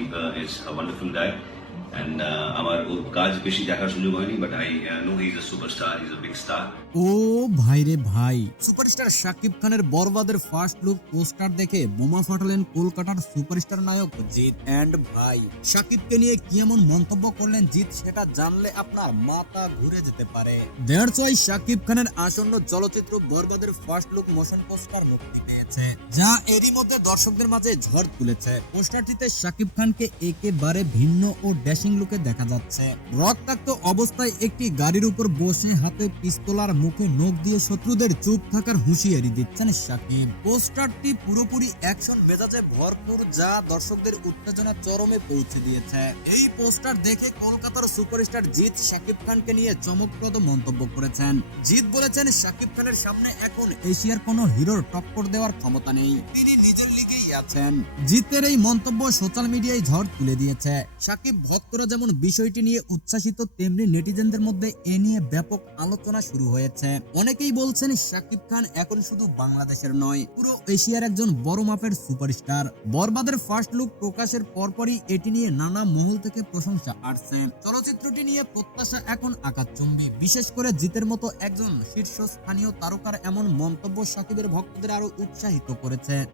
Shakib is a wonderful guy. And আমার ওর কাজ বেশি দেখার সুযোগ হয়নি, but I know he is a superstar, he is a big star. ও ভাই রে ভাই, সুপারস্টার শাকিব খানের বরবাদের ফার্স্ট লুক পোস্টার দেখে বোমা ফাটালেন কলকাতার সুপারস্টার নায়ক জিৎ এন্ড ভাই। শাকিবকে নিয়ে কি এমন মন্তব্য করলেন জিৎ, সেটা জানলে আপনার মাথা ঘুরে যেতে পারে। দ্যাটস ওয়াই শাকিব খানের আসন্ন চলচ্চিত্র বরবাদের ফার্স্ট লুক মোশন পোস্টার মুক্তি পেয়েছে, যা এরই মধ্যে দর্শকদের মাঝে ঝড় তুলেছে। পোস্টারটিতে শাকিব খানকে একেবারে ভিন্ন ও ড্যাশিং লুকে দেখা যাচ্ছে। রক্তাক্ত অবস্থায় একটি গাড়ির উপর বসে হাতে পিস্তলার মুখে নখ দিয়ে শত্রুদের চুপ থাকার হুঁশিয়ারি দিচ্ছেন শাকিব। পোস্টারটি পুরোপুরি অ্যাকশন মেজাজে ভরপুর, যা দর্শকদের উত্তেজনা চরমে পৌঁছে দিয়েছে। এই পোস্টার দেখে কলকাতার সুপারস্টার জিৎ শাকিব খানকে নিয়ে চমকপ্রদ মন্তব্য করেছেন। জিৎ বলেছেন, শাকিব খানের সামনে এখন এশিয়ার কোনো হিরোর টক্কর দেওয়ার ক্ষমতা নেই, তিনি নিজের লিগেই আছেন। জিতের এই মন্তব্য সোশ্যাল মিডিয়ায় ঝড় তুলে দিয়েছে। শাকিব ভক্তরা যেমন বিষয়টি নিয়ে উচ্ছ্বাসিত, তেমনি নেটিজেনদের মধ্যে এ নিয়ে ব্যাপক আলোচনা শুরু হয়েছে। অনেকেই বলছেন শাকিব খান এখন শুধু বাংলাদেশের নয়, পুরো এশিয়ার একজন বড় মাপের সুপারস্টার। বরবাদের ফার্স্ট লুক প্রকাশের পরপরই এটি নিয়ে নানা মহল থেকে প্রশংসা আসছে। চলচ্চিত্রটি নিয়ে প্রত্যাশা এখন আকাশচুম্বী। বিশেষ করে জিতের মতো একজন শীর্ষস্থানীয় তারকার এমন মন্তব্য শাকিবের ভক্তদের আরো উৎসাহিত করেছে।